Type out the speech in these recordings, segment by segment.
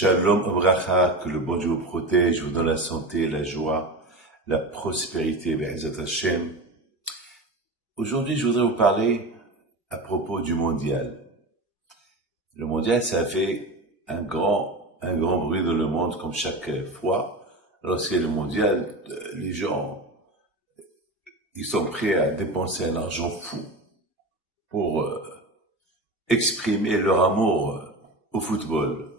Shalom Abracha, que le bon Dieu vous protège, vous donne la santé, la joie, la prospérité, Be'ezat Hashem. Aujourd'hui, je voudrais vous parler à propos du mondial. Le mondial, ça fait un grand bruit dans le monde, comme chaque fois. Lorsqu'il y a le mondial, les gens, ils sont prêts à dépenser un argent fou pour exprimer leur amour au football.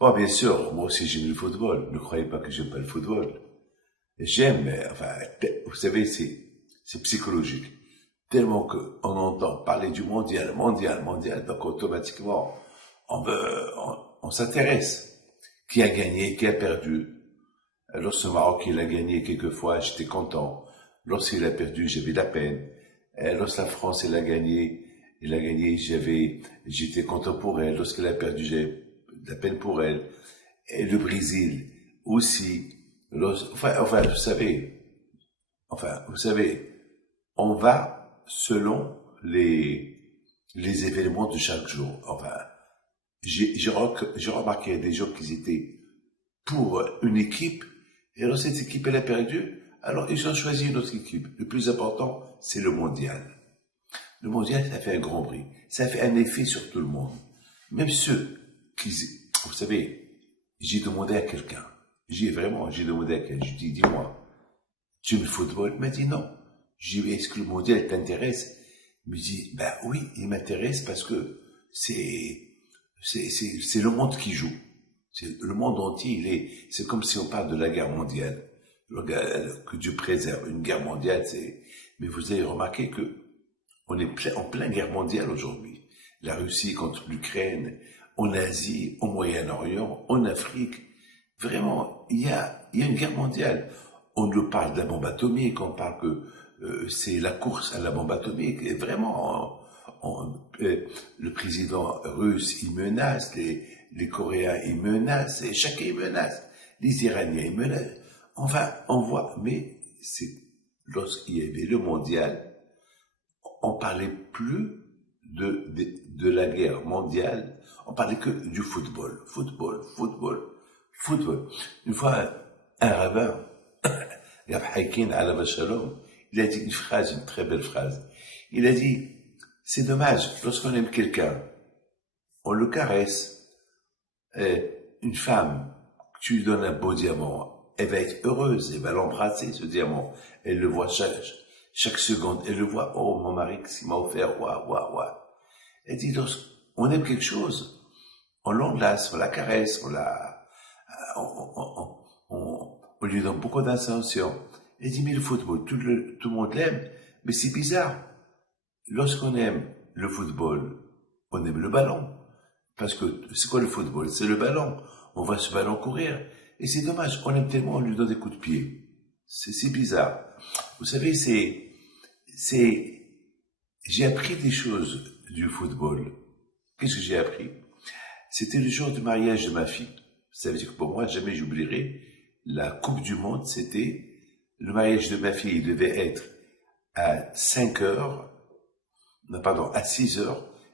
Bon, bien sûr, moi aussi j'aime le football. Ne croyez pas que j'aime pas le football. J'aime, mais enfin, vous savez, c'est psychologique. Tellement qu'on entend parler du mondial, donc automatiquement, on s'intéresse. Qui a gagné, qui a perdu. Lorsque le Maroc, il a gagné quelquefois, j'étais content. Lorsqu'il a perdu, j'avais de la peine. Lorsque la France, elle a gagné, j'étais content pour elle. Lorsqu'elle a perdu, j'avais de la peine pour elle. Et le Brésil aussi. Vous savez, on va selon les événements de chaque jour. Enfin, j'ai remarqué des gens qui étaient pour une équipe, et alors cette équipe elle a perdu, alors ils ont choisi une autre équipe. Le plus important, c'est le mondial. Le mondial, ça fait un grand bruit. Ça fait un effet sur tout le monde. Même ceux qui, vous savez, j'ai demandé à quelqu'un, j'ai demandé à quelqu'un, je dis, dis-moi, tu aimes le football? Il m'a dit non. J'ai dit, est-ce que le mondial t'intéresse? Il me dit, ben oui, il m'intéresse parce que c'est le monde qui joue. C'est le monde entier, c'est comme si on parle de la guerre mondiale. Que Dieu préserve. Une guerre mondiale, mais vous avez remarqué que on est en pleine guerre mondiale aujourd'hui. La Russie contre l'Ukraine, en Asie, au Moyen-Orient, en Afrique. Vraiment, il y a une guerre mondiale. On nous parle de la bombe atomique, on parle que c'est la course à la bombe atomique. Et vraiment, le président russe, il menace, les Coréens, ils menacent, et chacun il menace. Les Iraniens, ils menacent. Enfin, on voit, mais lorsqu'il y avait le mondial, on parlait plus de la guerre mondiale, on parlait que du football. Une fois, un rabbin, Rav Haikin Alav Shalom, il a dit une très belle phrase. Il a dit, c'est dommage, lorsqu'on aime quelqu'un, on le caresse. Une femme, tu lui donnes un beau diamant, elle va être heureuse, elle va l'embrasser, ce diamant. Elle le voit chaque seconde, elle le voit, oh, mon mari, qu'est-ce qu'il m'a offert, waouh. Elle dit, lorsqu'on aime quelque chose, on l'enlace, on la caresse, on lui donne beaucoup d'attention. Elle dit, mais le football, tout le monde l'aime, mais c'est bizarre. Lorsqu'on aime le football, on aime le ballon. Parce que c'est quoi le football? C'est le ballon. On voit ce ballon courir. Et c'est dommage, on aime tellement, on lui donne des coups de pied. C'est bizarre. Vous savez, j'ai appris des choses du football. Qu'est-ce que j'ai appris? C'était le jour du mariage de ma fille. Ça veut dire que pour moi, jamais j'oublierai, la Coupe du Monde, c'était le mariage de ma fille. Il devait être à 6 heures.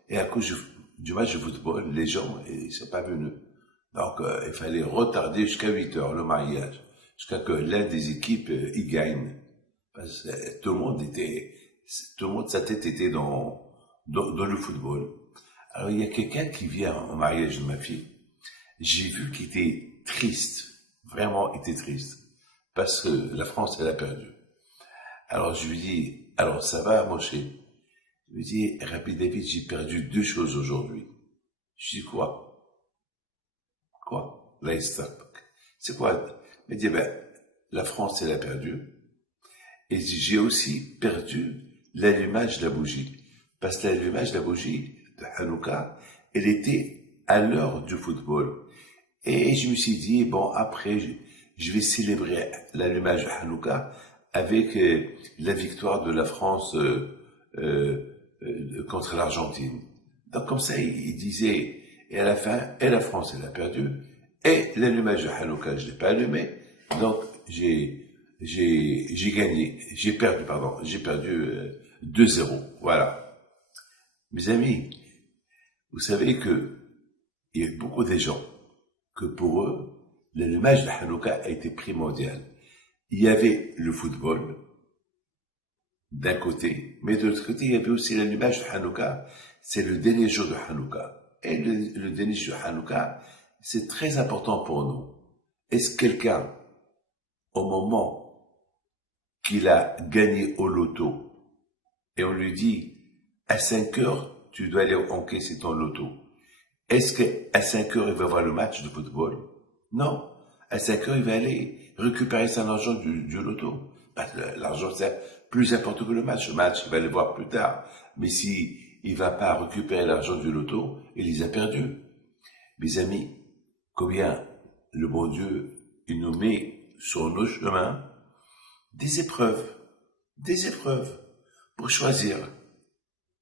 Et à cause du match de football, les gens, ils sont pas venus. Donc, il fallait retarder jusqu'à 8 heures le mariage. Jusqu'à que l'un des équipes, y gagne. Parce que tout le monde, sa tête était dans le football. Alors, il y a quelqu'un qui vient au mariage de ma fille. J'ai vu qu'il était triste. Vraiment, il était triste. Parce que la France, elle a perdu. Alors, je lui dis, alors ça va, Moshe? Il me dit, Rabbi David, j'ai perdu 2 choses aujourd'hui. Je dis, quoi? Là, il stoppe. C'est quoi? Il me dit, la France, elle a perdu. Et j'ai aussi perdu l'allumage de la bougie. Parce que l'allumage de la bougie de Hanouka, elle était à l'heure du football. Et je me suis dit, bon, après, je vais célébrer l'allumage de Hanouka avec la victoire de la France contre l'Argentine. Donc comme ça, il disait, et à la fin, et la France, elle a perdu, et l'allumage de Hanouka, je l'ai pas allumé, donc j'ai perdu 2-0, voilà. Mes amis, vous savez que il y a beaucoup de gens que pour eux, l'allumage de Hanouka a été primordial. Il y avait le football, d'un côté, mais de l'autre côté, il y avait aussi l'allumage de Hanouka. C'est le dernier jour de Hanouka. Et le dernier jour de Hanouka, c'est très important pour nous. Est-ce quelqu'un, au moment qu'il a gagné au loto, et on lui dit, à 5 heures, tu dois aller encaisser ton loto. Est-ce qu'à 5 heures, il va voir le match de football? Non. À 5 heures, il va aller récupérer son argent du loto. Parce que l'argent, c'est plus important que le match. Le match, il va le voir plus tard. Mais si il va pas récupérer l'argent du loto, il les a perdus. Mes amis, combien le bon Dieu, il nous met sur nos chemins des épreuves, pour choisir.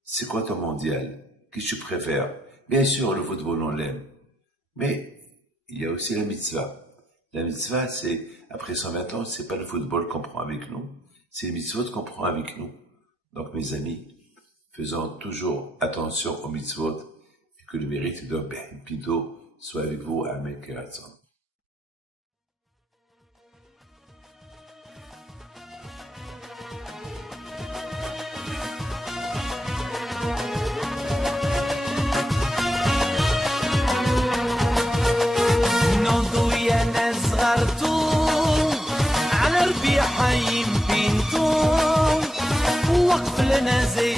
C'est quoi ton mondial? Qui tu préfères? Bien sûr, le football, on l'aime. Mais il y a aussi la mitzvah. La mitzvah, c'est, après 120 ans, c'est pas le football qu'on prend avec nous, c'est les mitzvot qu'on prend avec nous. Donc, mes amis, faisons toujours attention aux mitzvot et que le mérite de Ben Pinto soit avec vous. Amen. على ربيع حيم بنتو وقف لنا زي